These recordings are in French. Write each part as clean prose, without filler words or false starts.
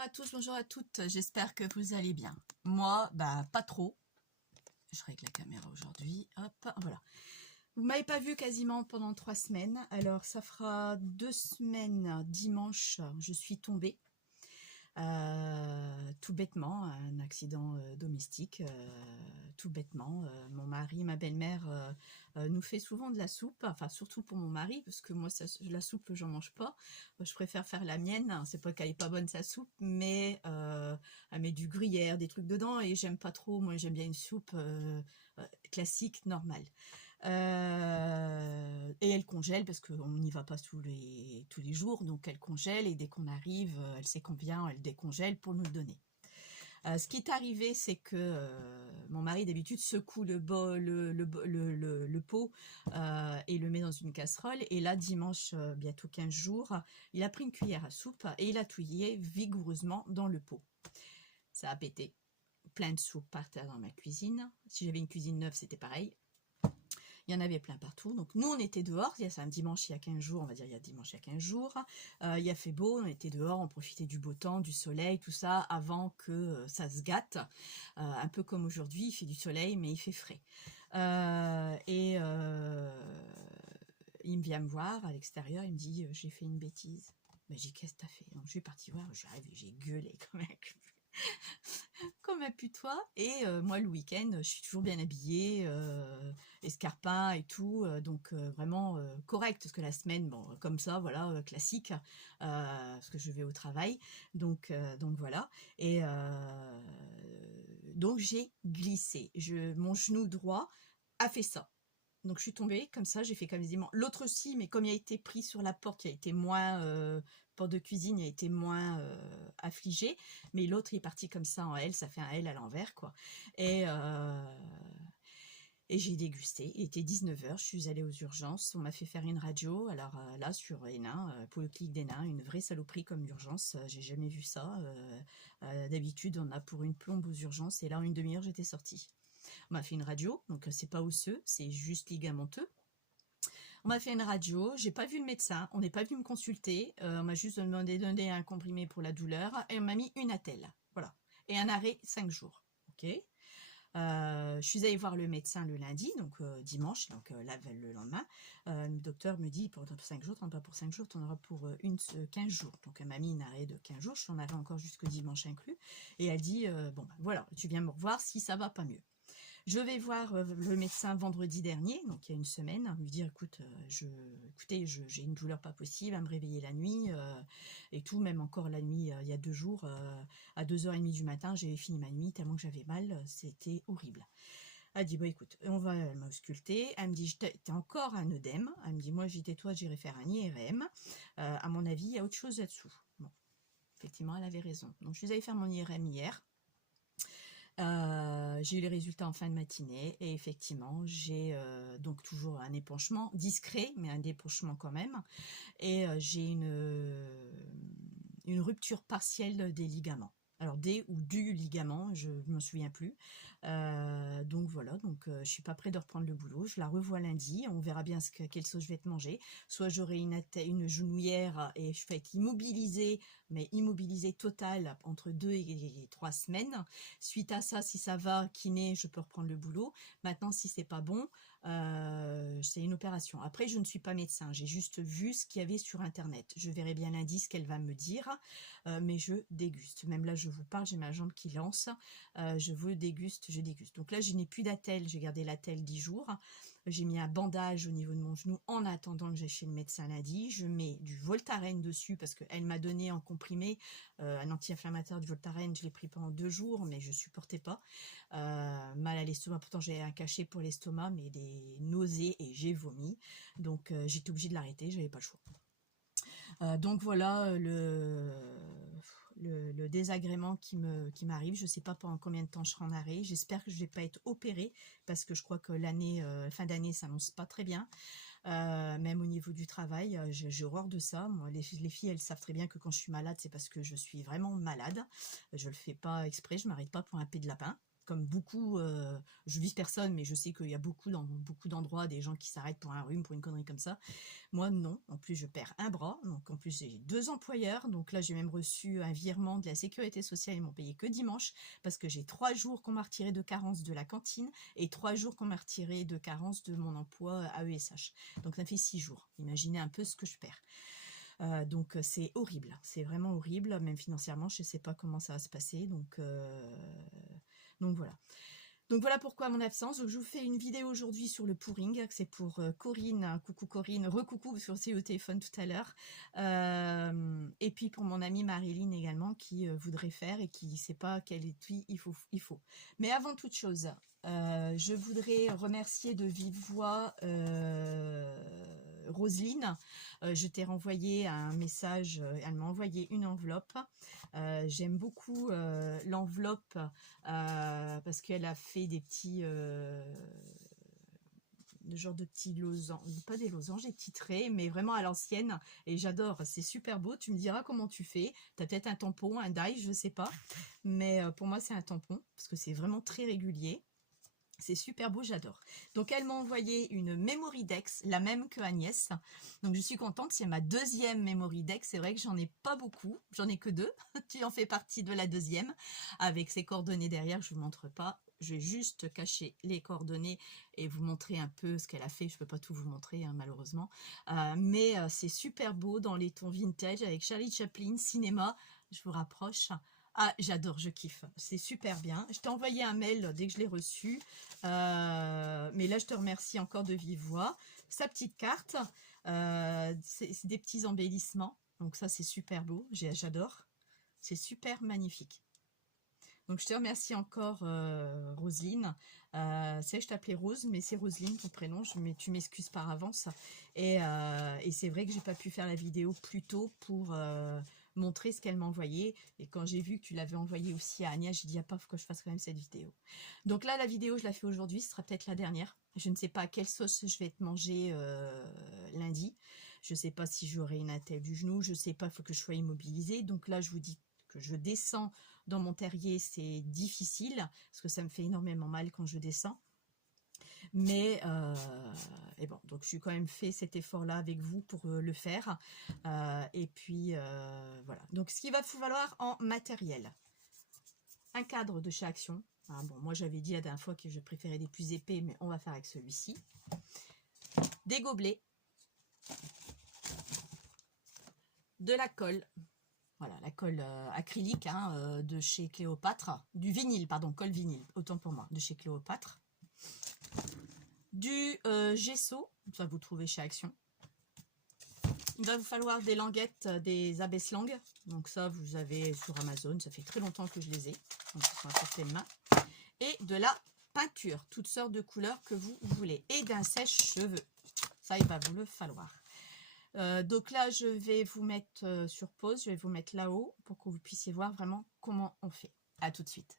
à tous, bonjour à toutes, j'espère que vous allez bien. Moi, bah pas trop. Je règle la caméra aujourd'hui, hop, voilà. Vous m'avez pas vu quasiment pendant 3 semaines, alors ça fera 2 semaines, dimanche, je suis tombée. Tout bêtement, un accident domestique, tout bêtement. Mon mari, ma belle-mère nous fait souvent de la soupe, enfin surtout pour mon mari, parce que moi la soupe j'en mange pas. Je préfère faire la mienne, c'est pas qu'elle est pas bonne sa soupe, mais elle met du gruyère, des trucs dedans et j'aime pas trop, moi j'aime bien une soupe classique, normale. Et elle congèle parce qu'on n'y va pas tous les jours, donc elle congèle et dès qu'on arrive, elle sait combien, elle décongèle pour nous le donner. Ce qui est arrivé, c'est que mon mari d'habitude secoue le pot et le met dans une casserole. Et là, dimanche, bientôt 15 jours, il a pris une cuillère à soupe et il a touillé vigoureusement dans le pot. Ça a pété. Plein de soupe par terre dans ma cuisine. Si j'avais une cuisine neuve, c'était pareil. Il y en avait plein partout. Donc nous, on était dehors. C'est un dimanche il y a 15 jours, on va dire il y a dimanche il y a 15 jours. Il a fait beau, on était dehors, on profitait du beau temps, du soleil, tout ça, avant que ça se gâte. Un peu comme aujourd'hui, il fait du soleil, mais il fait frais. Il me vient me voir à l'extérieur, il me dit « j'ai fait une bêtise ». Ben, j'ai dit « qu'est-ce que t'as fait ?» Donc je suis partie voir, j'arrive et j'ai gueulé comme un putois. Et moi, le week-end, je suis toujours bien habillée, escarpin et tout, donc vraiment correct, parce que la semaine, bon, comme ça, voilà, classique, parce que je vais au travail, donc voilà. Et donc j'ai glissé, mon genou droit a fait ça. Donc je suis tombée comme ça, j'ai fait quasiment l'autre aussi, mais comme il a été pris sur la porte, il a été moins porte de cuisine, il a été moins affligé, mais l'autre il est parti comme ça en L, ça fait un L à l'envers quoi. Et j'ai dégusté, il était 19h, je suis allée aux urgences, on m'a fait faire une radio, alors là sur Hénin, polyclinique d'Hénin, une vraie saloperie comme urgence, j'ai jamais vu ça, d'habitude on a pour une plombe aux urgences, et là en une demi-heure j'étais sortie. On m'a fait une radio, donc c'est pas osseux, c'est juste ligamenteux. On m'a fait une radio, j'ai pas vu le médecin, on n'est pas venu me consulter, on m'a juste demandé de donner un comprimé pour la douleur et on m'a mis une attelle, voilà, et un arrêt 5 jours, ok. Je suis allée voir le médecin le lundi, donc dimanche, donc le lendemain. Le docteur me dit pour 5 jours, t'en as pas pour 5 jours, t'en auras pour 15 jours. Donc elle m'a mis une arrêt de 15 jours, je suis en arrêt encore jusqu'au dimanche inclus. Et elle dit, bon ben voilà, tu viens me revoir si ça va pas mieux. Je vais voir le médecin vendredi dernier, donc il y a une semaine, lui dire écoutez, j'ai une douleur pas possible à me réveiller la nuit et tout, même encore la nuit, il y a 2 jours, à 2h30 du matin, j'avais fini ma nuit tellement que j'avais mal, c'était horrible. Elle dit, bah écoute, on va m'ausculter. Elle me dit, t'as encore un œdème. Elle me dit, moi, j'étais toi, j'irai faire un IRM. À mon avis, il y a autre chose là-dessous. Bon, effectivement, elle avait raison. Donc, je suis allée faire mon IRM hier. J'ai eu les résultats en fin de matinée et effectivement j'ai donc toujours un épanchement discret mais un épanchement quand même, et j'ai une rupture partielle des ligaments. Alors des ou du ligament, je ne me souviens plus. Donc voilà, donc je suis pas près de reprendre le boulot. Je la revois lundi, on verra bien quelle sauce je vais te manger. Soit j'aurai une genouillère et je vais être immobilisée, mais immobilisée totale entre 2 et 3 semaines. Suite à ça, si ça va, kiné, je peux reprendre le boulot. Maintenant, si c'est pas bon, c'est une opération. Après, je ne suis pas médecin, j'ai juste vu ce qu'il y avait sur internet. Je verrai bien lundi ce qu'elle va me dire, mais je déguste. Même là, je vous parle, j'ai ma jambe qui lance, je déguste. Donc là, je n'ai plus d'attelle, j'ai gardé l'attelle 10 jours. J'ai mis un bandage au niveau de mon genou en attendant que j'aille chez le médecin lundi. Je mets du Voltaren dessus parce qu'elle m'a donné en comprimé un anti-inflammatoire du Voltaren. Je l'ai pris pendant 2 jours, mais je supportais pas. Mal à l'estomac, pourtant j'ai un cachet pour l'estomac, mais des nausées et j'ai vomi. Donc j'étais obligée de l'arrêter, j'avais pas le choix. Donc voilà le désagrément qui m'arrive. Je ne sais pas pendant combien de temps je serai en arrêt. J'espère que je ne vais pas être opérée parce que je crois que fin d'année s'annonce pas très bien. Même au niveau du travail, j'ai horreur de ça. Moi, les filles, elles savent très bien que quand je suis malade, c'est parce que je suis vraiment malade. Je le fais pas exprès, je m'arrête pas pour un pet de lapin. comme beaucoup, je vise personne, mais je sais qu'il y a dans beaucoup d'endroits des gens qui s'arrêtent pour un rhume, pour une connerie comme ça. Moi, non. En plus, je perds un bras. Donc, en plus, j'ai 2 employeurs. Donc là, j'ai même reçu un virement de la sécurité sociale. Ils m'ont payé que dimanche parce que j'ai 3 jours qu'on m'a retiré de carence de la cantine et 3 jours qu'on m'a retiré de carence de mon emploi à ESH. Donc, ça fait 6 jours. Imaginez un peu ce que je perds. Donc c'est horrible, c'est vraiment horrible, même financièrement, je ne sais pas comment ça va se passer, donc voilà. Donc voilà pourquoi mon absence. Donc je vous fais une vidéo aujourd'hui sur le pouring, c'est pour Corinne, coucou Corinne, recoucou sur c'est au téléphone tout à l'heure, et puis pour mon amie Marilyn également qui voudrait faire et qui ne sait pas quel étui il faut. Mais avant toute chose, je voudrais remercier de vive voix Roselyne. Je t'ai renvoyé un message, elle m'a envoyé une enveloppe. J'aime beaucoup l'enveloppe parce qu'elle a fait des petits genre de petits losanges, pas des losanges, des petits traits, mais vraiment à l'ancienne, et j'adore, c'est super beau. Tu me diras comment tu fais, tu as peut-être un tampon, un die, je sais pas, mais pour moi c'est un tampon parce que c'est vraiment très régulier. C'est super beau, j'adore. Donc, elle m'a envoyé une Memory Dex, la même que Agnès. Donc, je suis contente. C'est ma 2e Memory Dex. C'est vrai que j'en ai pas beaucoup. J'en ai que 2. Tu en fais partie de la 2e. Avec ses coordonnées derrière, je ne vous montre pas. Je vais juste cacher les coordonnées et vous montrer un peu ce qu'elle a fait. Je ne peux pas tout vous montrer, hein, malheureusement. Mais c'est super beau dans les tons vintage avec Charlie Chaplin, cinéma. Je vous rapproche. Ah, j'adore, je kiffe. C'est super bien. Je t'ai envoyé un mail dès que je l'ai reçu. Mais là, je te remercie encore de vive voix. Sa petite carte, c'est des petits embellissements. Donc ça, c'est super beau. J'adore. C'est super magnifique. Donc, je te remercie encore, Roselyne. C'est je t'appelais Rose, mais c'est Roselyne ton prénom. Mais tu m'excuses par avance. Et c'est vrai que j'ai pas pu faire la vidéo plus tôt pour montrer ce qu'elle m'a envoyé. Et quand j'ai vu que tu l'avais envoyé aussi à Agnès, j'ai dit, ah, pas, faut que je fasse quand même cette vidéo. Donc là, la vidéo, je la fais aujourd'hui. Ce sera peut-être la dernière. Je ne sais pas à quelle sauce je vais te manger lundi. Je ne sais pas si j'aurai une attelle du genou. Je ne sais pas, il faut que je sois immobilisée. Donc là, je vous dis que je descends dans mon terrier, c'est difficile parce que ça me fait énormément mal quand je descends. Mais et bon, donc je suis quand même fait cet effort-là avec vous pour le faire. Et puis voilà. Donc ce qu'il va falloir en matériel, un cadre de chez Action. Ah, bon, moi j'avais dit la dernière fois que je préférais des plus épais, mais on va faire avec celui-ci. Des gobelets, de la colle. Voilà, la colle acrylique hein, de chez Cléopâtre. Du vinyle, pardon, colle vinyle, autant pour moi, de chez Cléopâtre. Du gesso, ça vous trouvez chez Action. Il va vous falloir des languettes, des abaisse-langues. Donc ça, vous avez sur Amazon, ça fait très longtemps que je les ai. Donc ils sont à portée de main. Et de la peinture, toutes sortes de couleurs que vous voulez. Et d'un sèche-cheveux. Ça, il va vous le falloir. Donc là, je vais vous mettre sur pause, je vais vous mettre là-haut pour que vous puissiez voir vraiment comment on fait. À tout de suite.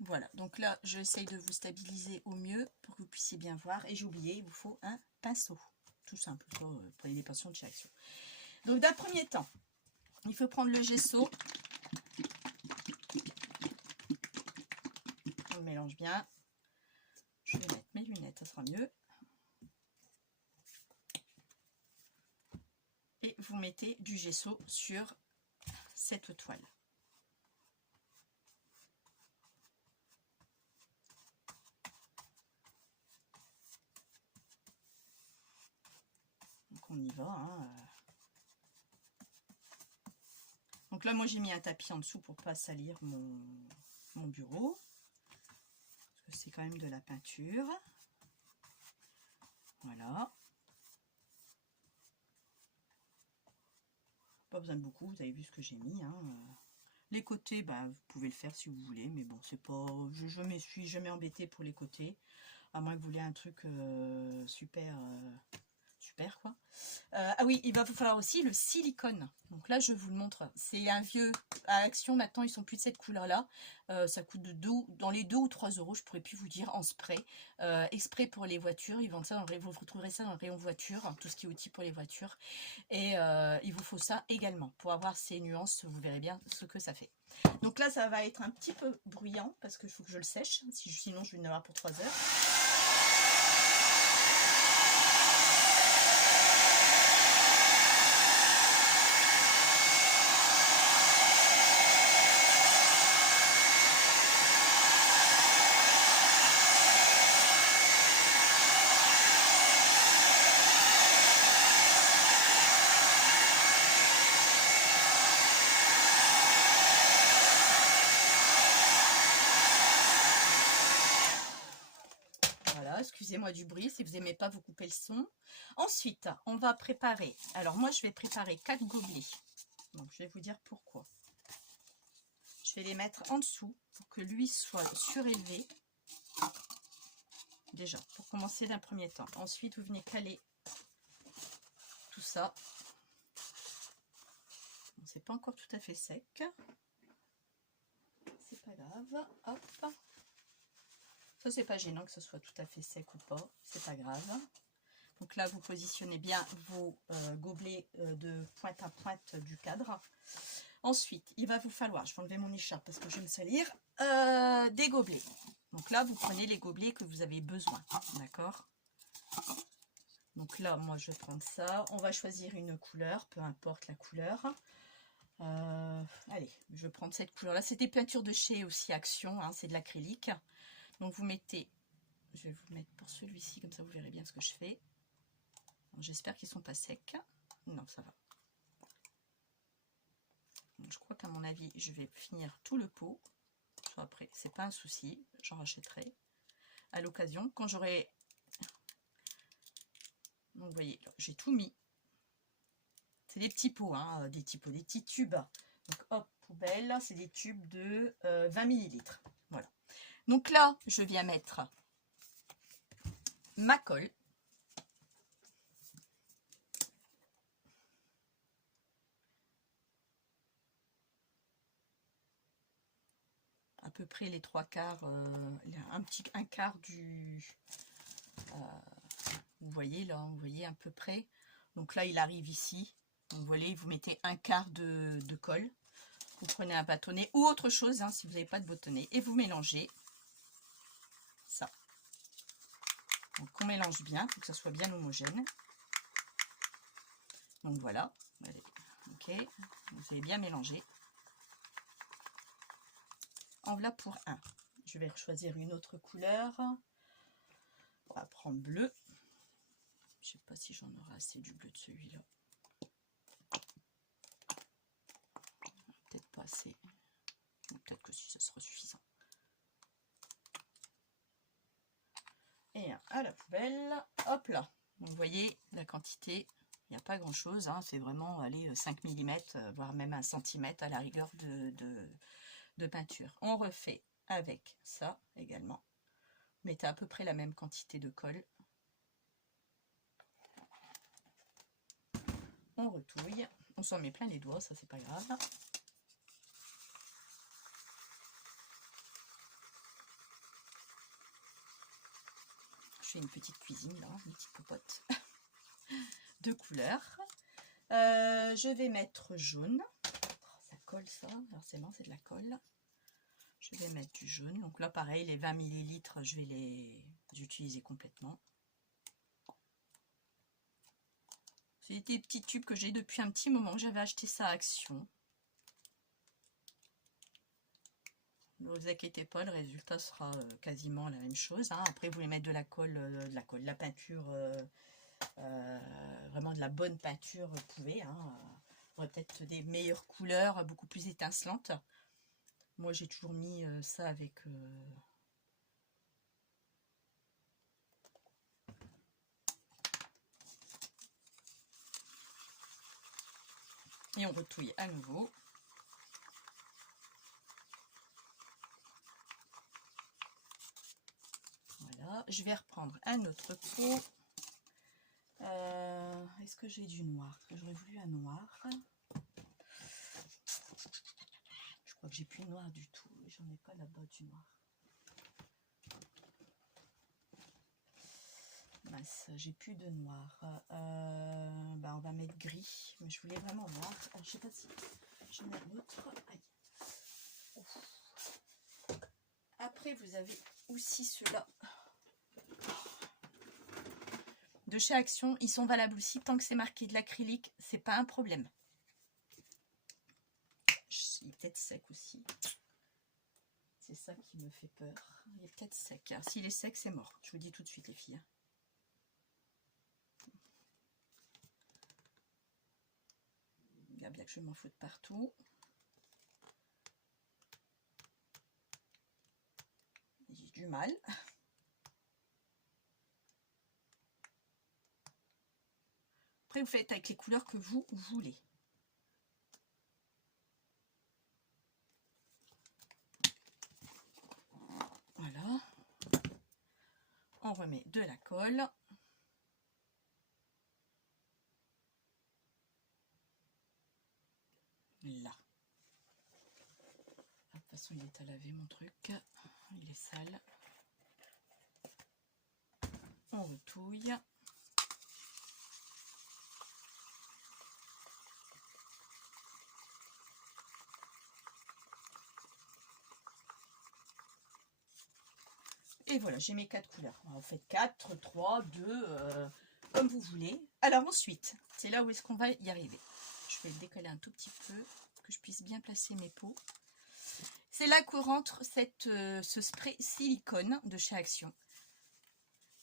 Voilà, donc là, j'essaye de vous stabiliser au mieux pour que vous puissiez bien voir. Et j'ai oublié, il vous faut un pinceau. Tout simple pour les dépensions de chez Action. Donc d'un premier temps, il faut prendre le gesso. On le mélange bien. Je vais mettre mes lunettes, ça sera mieux. Et vous mettez du gesso sur cette toile. Donc on y va. Hein. Donc là, moi j'ai mis un tapis en dessous pour ne pas salir mon bureau. Parce que c'est quand même de la peinture. Voilà. Pas besoin de beaucoup, vous avez vu ce que j'ai mis. Hein. Les côtés, bah, vous pouvez le faire si vous voulez, mais bon, c'est pas. Je me suis jamais embêtée pour les côtés, à moins que vous voulez un truc super super quoi. Ah oui, il va vous falloir aussi le silicone. Donc là, je vous le montre. C'est un vieux à Action. Maintenant, ils sont plus de cette couleur-là. Ça coûte dans les 2 ou 3 euros, je pourrais plus vous dire, en spray. Exprès pour les voitures. Ils vendent ça, vous retrouverez ça dans le rayon voiture, hein, tout ce qui est outils pour les voitures. Et il vous faut ça également. Pour avoir ces nuances, vous verrez bien ce que ça fait. Donc là, ça va être un petit peu bruyant parce qu'il faut que je le sèche. Sinon, je vais en avoir pour 3 heures. Excusez-moi du bruit, si vous n'aimez pas, vous coupez le son. Ensuite, on va préparer. Alors moi, je vais préparer 4 gobelets. Donc, je vais vous dire pourquoi. Je vais les mettre en dessous pour que l'huile soit surélevée. Déjà, pour commencer d'un premier temps. Ensuite, vous venez caler tout ça. Bon, c'est pas encore tout à fait sec. C'est pas grave. Hop. Ça, c'est pas gênant que ce soit tout à fait sec ou pas. C'est pas grave. Donc là, vous positionnez bien vos gobelets de pointe à pointe du cadre. Ensuite, il va vous falloir, je vais enlever mon écharpe parce que je vais me salir, des gobelets. Donc là, vous prenez les gobelets que vous avez besoin. D'accord? Donc là, moi, je vais prendre ça. On va choisir une couleur, peu importe la couleur. Allez, je vais prendre cette couleur-là. C'est des peintures de chez aussi Action, hein, c'est de l'acrylique. Donc vous mettez, je vais vous mettre pour celui-ci, comme ça vous verrez bien ce que je fais. J'espère qu'ils ne sont pas secs. Non, ça va. Donc, je crois qu'à mon avis, je vais finir tout le pot. Soit après, c'est pas un souci, j'en rachèterai à l'occasion. Quand j'aurai... Donc vous voyez, j'ai tout mis. C'est des petits pots, hein, des petits tubes. Donc hop, poubelle, c'est des tubes de 20 ml. Voilà. Donc là, je viens mettre ma colle. À peu près les 3/4, un quart du... vous voyez là, vous voyez à peu près. Donc là, il arrive ici. Donc, vous voyez, vous mettez un quart de colle. Vous prenez un bâtonnet ou autre chose, hein, si vous n'avez pas de bâtonnet. Et vous mélangez ça. Donc on mélange bien pour que ça soit bien homogène. Donc voilà. Allez. Ok. Vous avez bien mélangé. En voilà pour un. Je vais choisir une autre couleur. On va prendre bleu. Je ne sais pas si j'en aurai assez du bleu de celui-là. Peut-être pas assez. Peut-être que si, ça sera suffisant. Et à la poubelle. Hop là. Donc, vous voyez la quantité. Il n'y a pas grand chose. Hein, c'est vraiment allez, 5 mm, voire même 1 cm à la rigueur de peinture. On refait avec ça également. Mettez à peu près la même quantité de colle. On retouille. On s'en met plein les doigts, ça c'est pas grave. Je fais une petite cuisine là, une petite popote de couleurs. Je vais mettre jaune. Oh, ça colle ça, forcément c'est de la colle. Je vais mettre du jaune. Donc là pareil, les 20 ml, je vais les utiliser complètement. C'est des petits tubes que j'ai depuis un petit moment. J'avais acheté ça à Action. Ne vous inquiétez pas, le résultat sera quasiment la même chose. Hein. Après, vous voulez mettre de la colle, la peinture, vraiment de la bonne peinture, vous pouvez. Hein. Vous aurez peut-être des meilleures couleurs, beaucoup plus étincelantes. Moi, j'ai toujours mis ça avec... Et on retouille à nouveau. Voilà, je vais reprendre un autre pot Est-ce que j'ai du noir? Parce que j'aurais voulu un noir. Je crois que j'ai plus de noir du tout. J'en ai pas là-bas du noir. Mince, j'ai plus de noir. Bah on va mettre gris. Mais je voulais vraiment noir. Je sais pas si je mets l'autre. Après, vous avez aussi ceux-là. De chez Action, ils sont valables aussi. Tant que c'est marqué de l'acrylique, c'est pas un problème. Il est peut-être sec aussi. C'est ça qui me fait peur. Il est peut-être sec. S'il est sec, c'est mort. Je vous dis tout de suite, les filles. Il y a bien que je m'en foute partout. J'ai du mal. Après, vous faites avec les couleurs que vous voulez. Voilà. On remet de la colle. Là. De toute façon, il est à laver mon truc. Il est sale. On retouille. Et voilà, j'ai mes 4 couleurs. En fait 4, 3, 2, comme vous voulez. Alors ensuite, c'est là où est-ce qu'on va y arriver. Je vais le décoller un tout petit peu, que je puisse bien placer mes pots. C'est là qu'on rentre ce spray silicone de chez Action.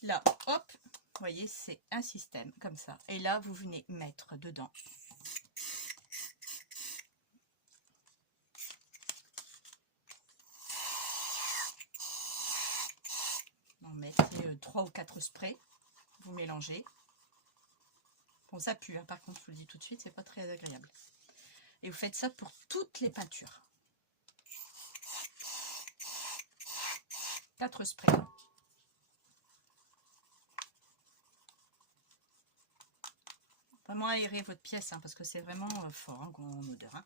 Là, hop, vous voyez, c'est un système comme ça. Et là, vous venez mettre dedans. Vous mettez 3 ou 4 sprays. Vous mélangez. Bon, ça pue, hein, par contre, je vous le dis tout de suite, c'est pas très agréable. Et vous faites ça pour toutes les peintures. 4 sprays. Vraiment aérer votre pièce, hein, parce que c'est vraiment fort hein, en odeur. Hein.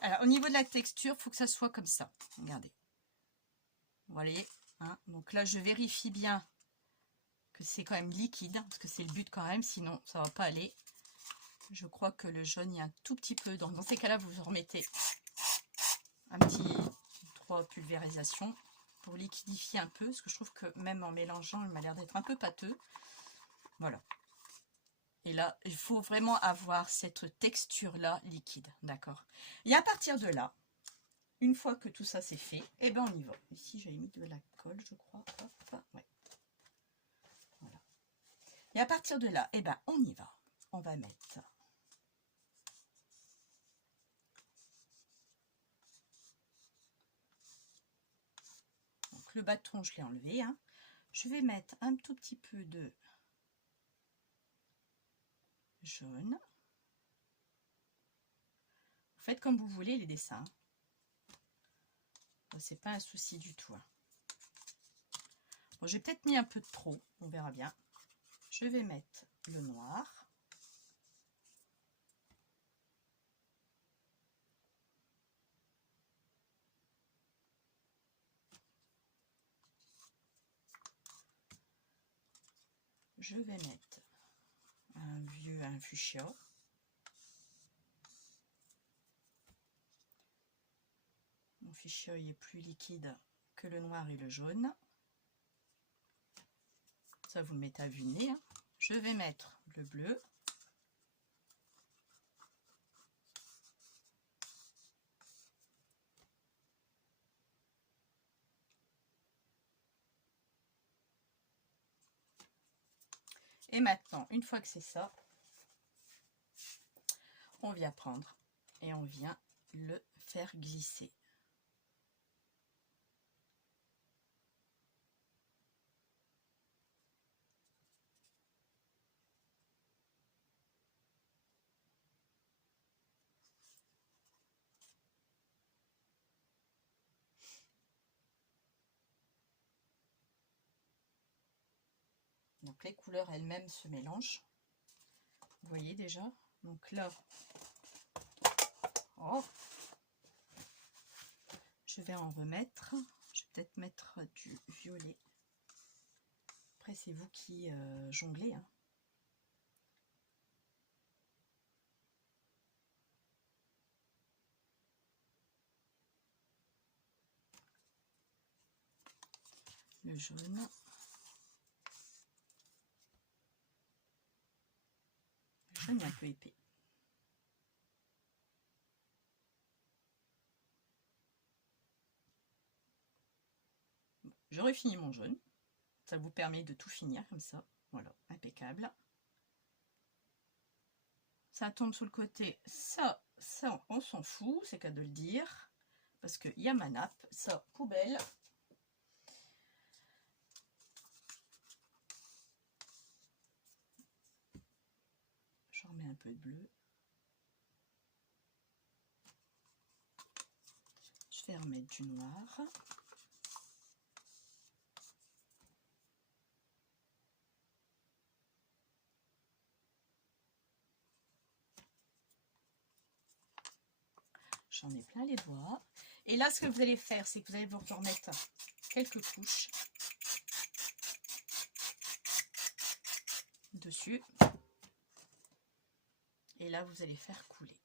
Alors, au niveau de la texture, il faut que ça soit comme ça. Regardez. Vous voyez hein. Donc là, je vérifie bien que c'est quand même liquide, parce que c'est le but quand même, sinon ça ne va pas aller. Je crois que le jaune, il y a un tout petit peu. Dans ces cas-là, vous remettez un petit 3 pulvérisations pour liquidifier un peu, parce que je trouve que même en mélangeant, il m'a l'air d'être un peu pâteux. Voilà. Et là, il faut vraiment avoir cette texture-là liquide, d'accord? Et à partir de là, une fois que tout ça c'est fait, eh ben on y va. Ici, j'avais mis de la colle, je crois. Hop, ouais. Voilà. Et à partir de là, eh ben on y va. On va mettre donc le bâton, je l'ai enlevé. Hein. Je vais mettre un tout petit peu de jaune. Vous faites comme vous voulez les dessins. C'est pas un souci du tout. Hein. Bon, j'ai peut-être mis un peu de trop, on verra bien. Je vais mettre le noir. Je vais mettre un fuchsia. Mon fuchsia est plus liquide que le noir et le jaune. Ça, vous le mettez à vue de nez. Hein. Je vais mettre le bleu. Et maintenant, une fois que c'est ça, on vient prendre et on vient le faire glisser. Donc les couleurs elles-mêmes se mélangent. Vous voyez déjà. Donc là, oh, je vais en remettre. Je vais peut-être mettre du violet. Après, c'est vous qui jonglez, hein. Le jaune. Le jaune est un peu épais. J'aurais fini mon jaune. Ça vous permet de tout finir comme ça. Voilà, impeccable. Ça tombe sur le côté. Ça on s'en fout, c'est qu'à de le dire. Parce qu'il y a ma nappe. Ça, poubelle. Je remets un peu de bleu. Je vais remettre du noir. J'en ai plein les doigts. Et là, ce que vous allez faire, c'est que vous allez vous remettre quelques couches dessus. Et là, vous allez faire couler.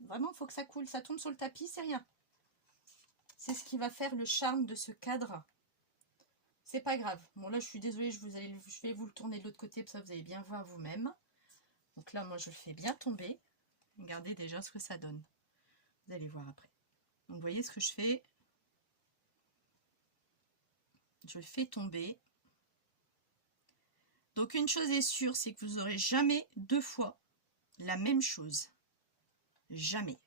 Vraiment, il faut que ça coule. Ça tombe sur le tapis, c'est rien. C'est ce qui va faire le charme de ce cadre. C'est pas grave. Bon, là, je suis désolée, je vais vous le tourner de l'autre côté, pour ça, vous allez bien voir vous-même. Donc là, moi, je le fais bien tomber. Regardez déjà ce que ça donne. Vous allez voir après. Donc, vous voyez ce que je fais. Je le fais tomber. Donc, une chose est sûre, c'est que vous n'aurez jamais deux fois la même chose. Jamais.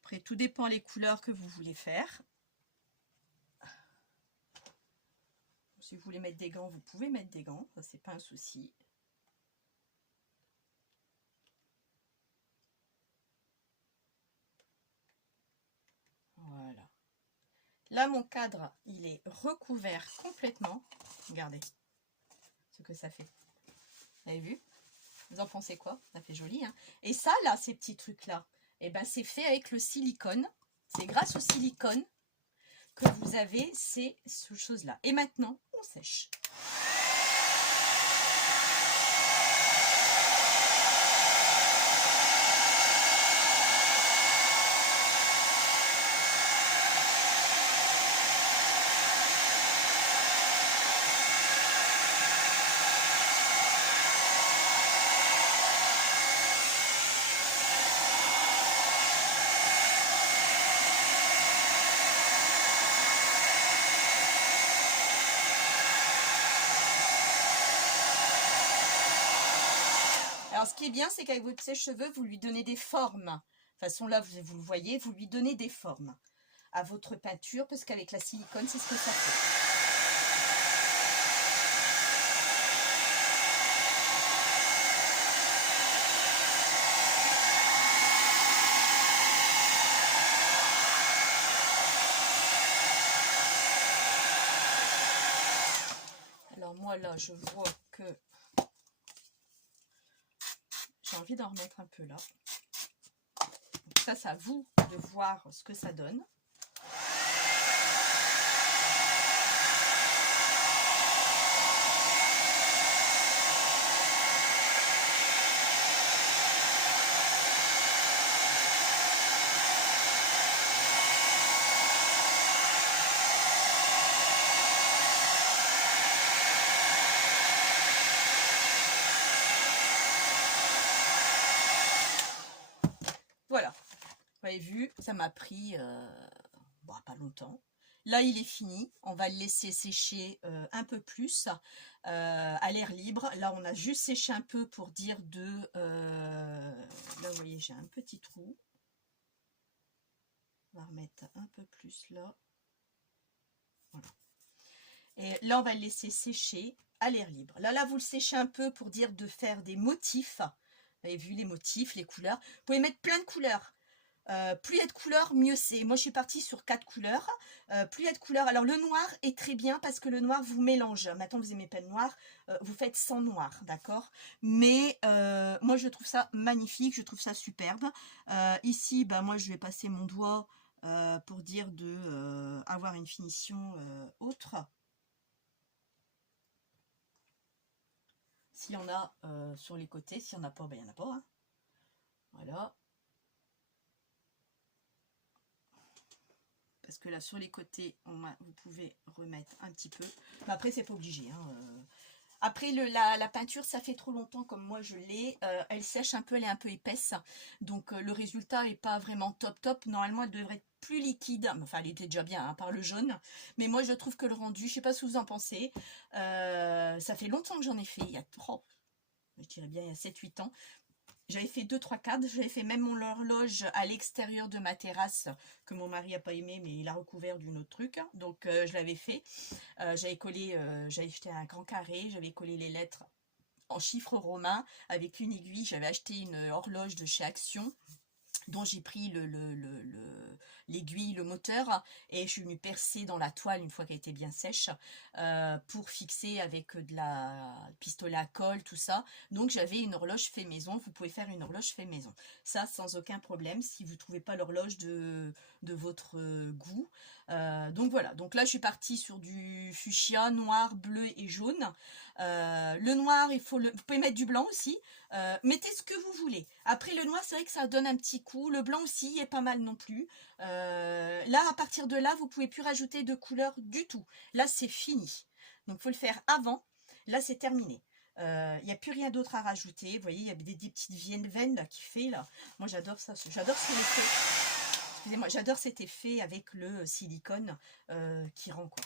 Après, tout dépend les couleurs que vous voulez faire. Si vous voulez mettre des gants, vous pouvez mettre des gants. Ça, c'est pas un souci. Voilà. Là, mon cadre, il est recouvert complètement. Regardez ce que ça fait. Vous avez vu? Vous en pensez quoi? Ça fait joli, hein? Et ça, là, ces petits trucs-là, eh ben, c'est fait avec le silicone. C'est grâce au silicone que vous avez ces choses-là. Et maintenant, on sèche. Alors, ce qui est bien, c'est qu'avec votre sèche-cheveux, vous lui donnez des formes. De toute façon, là, vous le voyez, vous lui donnez des formes à votre peinture, parce qu'avec la silicone, c'est ce que ça fait. Alors, moi, là, je vois que j'ai envie d'en remettre un peu là. Donc ça, c'est à vous de voir ce que ça donne. Voilà, vous avez vu, ça m'a pris bon, pas longtemps. Là, il est fini. On va le laisser sécher un peu plus à l'air libre. Là, on a juste séché un peu pour dire de... là, vous voyez, j'ai un petit trou. On va remettre un peu plus là. Voilà. Et là, on va le laisser sécher à l'air libre. Là, vous le séchez un peu pour dire de faire des motifs. Vous avez vu les motifs, les couleurs. Vous pouvez mettre plein de couleurs. Plus il y a de couleurs, mieux c'est. Moi, je suis partie sur 4 couleurs. Plus il y a de couleurs. Alors, le noir est très bien parce que le noir vous mélange. Maintenant, vous aimez pas le noir, vous faites sans noir, d'accord? Mais moi, je trouve ça magnifique. Je trouve ça superbe. Ici, bah, moi, je vais passer mon doigt pour dire de avoir une finition autre. S'il y en a sur les côtés, s'il n'y en a pas, ben il n'y en a pas. Hein. Voilà. Parce que là, sur les côtés, vous pouvez remettre un petit peu. Mais après, c'est pas obligé. Hein. Après, la peinture, ça fait trop longtemps comme moi je l'ai. Elle sèche un peu, elle est un peu épaisse. Donc, le résultat n'est pas vraiment top top. Normalement, elle devrait être plus liquide. Enfin, elle était déjà bien, hein, par le jaune. Mais moi, je trouve que le rendu, je sais pas ce que vous en pensez. Ça fait longtemps que j'en ai fait. Il y a, je dirais bien il y a 7-8 ans. J'avais fait 2-3 cadres, j'avais fait même mon horloge à l'extérieur de ma terrasse, que mon mari n'a pas aimé, mais il a recouvert d'une autre truc, donc je l'avais fait. J'avais collé, j'avais acheté un grand carré, j'avais collé les lettres en chiffres romains, avec une aiguille, j'avais acheté une horloge de chez Action, dont j'ai pris l'aiguille, le moteur, et je suis venue percer dans la toile une fois qu'elle était bien sèche, pour fixer avec de la pistolet à colle, tout ça. Donc j'avais une horloge fait maison, vous pouvez faire une horloge fait maison. Ça, sans aucun problème, si vous ne trouvez pas l'horloge de votre goût. Donc voilà, donc là je suis partie sur du fuchsia, noir, bleu et jaune. Le noir, vous pouvez mettre du blanc aussi. Mettez ce que vous voulez. Après le noir, c'est vrai que ça donne un petit coup. Le blanc aussi est pas mal non plus. Là, à partir de là, vous pouvez plus rajouter de couleur du tout. Là, c'est fini. Donc, il faut le faire avant. Là, c'est terminé. Il n'y a plus rien d'autre à rajouter. Vous voyez, il y a des petites veines là, qui fait là. Moi, j'adore ça. J'adore cet effet. Excusez-moi, j'adore cet effet avec le silicone qui rend quoi.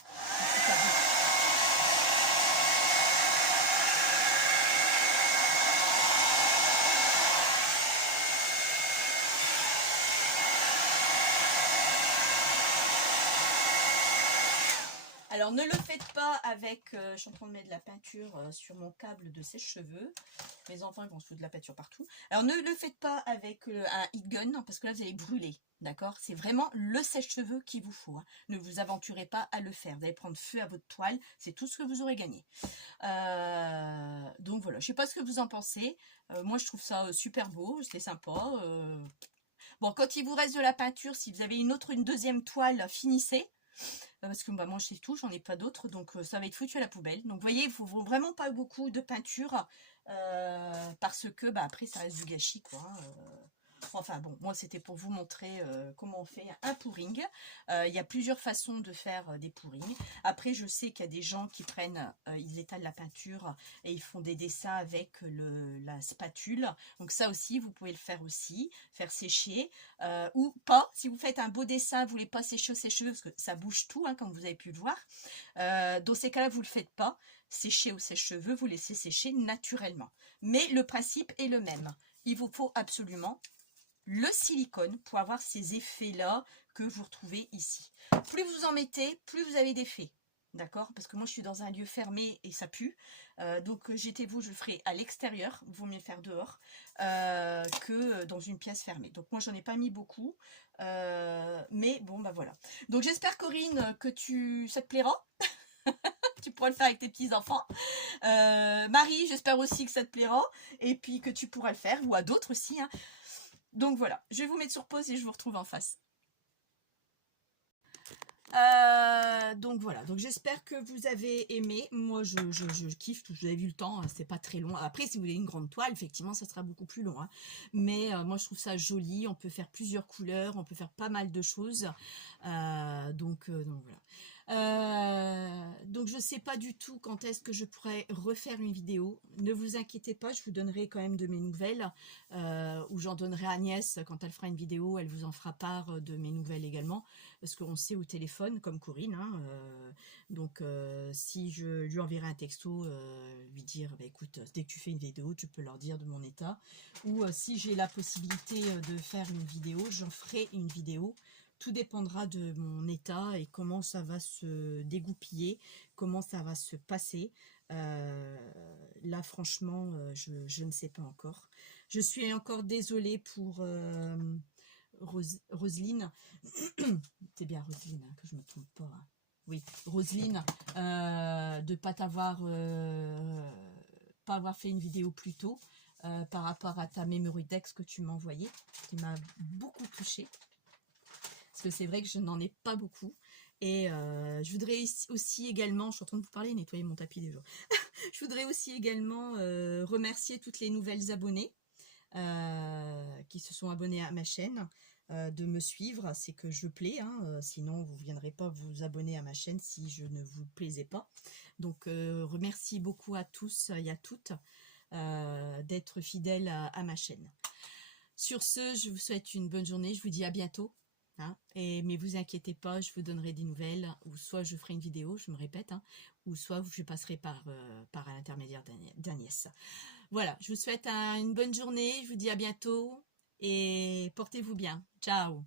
Alors ne le faites pas avec, je suis en train de mettre de la peinture sur mon câble de sèche-cheveux. Mes enfants ils vont se foutre de la peinture partout. Alors ne le faites pas avec un heat gun parce que là vous allez brûler. D'accord? C'est vraiment le sèche-cheveux qu'il vous faut. Hein. Ne vous aventurez pas à le faire. Vous allez prendre feu à votre toile. C'est tout ce que vous aurez gagné. Donc voilà. Je ne sais pas ce que vous en pensez. Moi je trouve ça super beau. C'est sympa. Bon, quand il vous reste de la peinture, si vous avez une deuxième toile, finissez. Parce que bah, moi c'est tout, j'en ai pas d'autres, donc ça va être foutu à la poubelle. Donc vous voyez, il faut vraiment pas beaucoup de peinture, parce que bah, après ça reste du gâchis quoi. Enfin bon, moi c'était pour vous montrer comment on fait un pouring. Il y a plusieurs façons de faire des pourrings. Après je sais qu'il y a des gens qui prennent, ils étalent la peinture et ils font des dessins avec la spatule. Donc ça aussi, vous pouvez le faire aussi, faire sécher. Ou pas, si vous faites un beau dessin, vous voulez pas sécher ses cheveux, parce que ça bouge tout, hein, comme vous avez pu le voir. Dans ces cas-là, vous le faites pas. Sécher au sèche-cheveux, vous laissez sécher naturellement. Mais le principe est le même. Il vous faut absolument le silicone pour avoir ces effets-là que vous retrouvez ici. Plus vous en mettez, plus vous avez d'effets. D'accord? Parce que moi, je suis dans un lieu fermé et ça pue. Donc, j'étais-vous, je le ferai à l'extérieur. Vaut mieux faire dehors que dans une pièce fermée. Donc, moi, j'en ai pas mis beaucoup. Mais bon, bah voilà. Donc, j'espère, Corinne, que ça te plaira. Tu pourras le faire avec tes petits-enfants. Marie, j'espère aussi que ça te plaira. Et puis, que tu pourras le faire. Ou à d'autres aussi, hein. Donc voilà, je vais vous mettre sur pause et je vous retrouve en face. Donc voilà, donc j'espère que vous avez aimé. Moi je kiffe, vous avez vu le temps, c'est pas très long. Après si vous voulez une grande toile, effectivement ça sera beaucoup plus long, hein. Mais moi je trouve ça joli, on peut faire plusieurs couleurs, on peut faire pas mal de choses. Donc voilà. Donc je sais pas du tout quand est-ce que je pourrais refaire une vidéo. Ne vous inquiétez pas, je vous donnerai quand même de mes nouvelles, ou j'en donnerai à Agnès quand elle fera une vidéo, elle vous en fera part de mes nouvelles également, parce qu'on sait au téléphone comme Corinne, hein, donc si je lui enverrai un texto, lui dire bah, écoute, dès que tu fais une vidéo tu peux leur dire de mon état, ou si j'ai la possibilité de faire une vidéo, j'en ferai une vidéo tout dépendra de mon état et comment ça va se dégoupiller, comment ça va se passer. Là, franchement, je ne sais pas encore. Je suis encore désolée pour Roselyne. C'est bien Roselyne, hein, que je me trompe pas. Hein. Oui, Roselyne, de pas avoir fait une vidéo plus tôt par rapport à ta memory dex que tu m'as envoyée, qui m'a beaucoup touchée. Parce que c'est vrai que je n'en ai pas beaucoup. Et je voudrais aussi également, je suis en train de vous parler, nettoyer mon tapis déjà. Je voudrais aussi également remercier toutes les nouvelles abonnées qui se sont abonnés à ma chaîne, de me suivre, c'est que je plais, hein, sinon vous ne viendrez pas vous abonner à ma chaîne si je ne vous plaisais pas. Donc remercie beaucoup à tous et à toutes d'être fidèles à ma chaîne. Sur ce, je vous souhaite une bonne journée, je vous dis à bientôt. Hein, mais vous inquiétez pas, je vous donnerai des nouvelles, ou soit je ferai une vidéo, je me répète, hein, ou soit je passerai par l'intermédiaire d'Agnès. Voilà, je vous souhaite une bonne journée, je vous dis à bientôt et portez-vous bien. Ciao!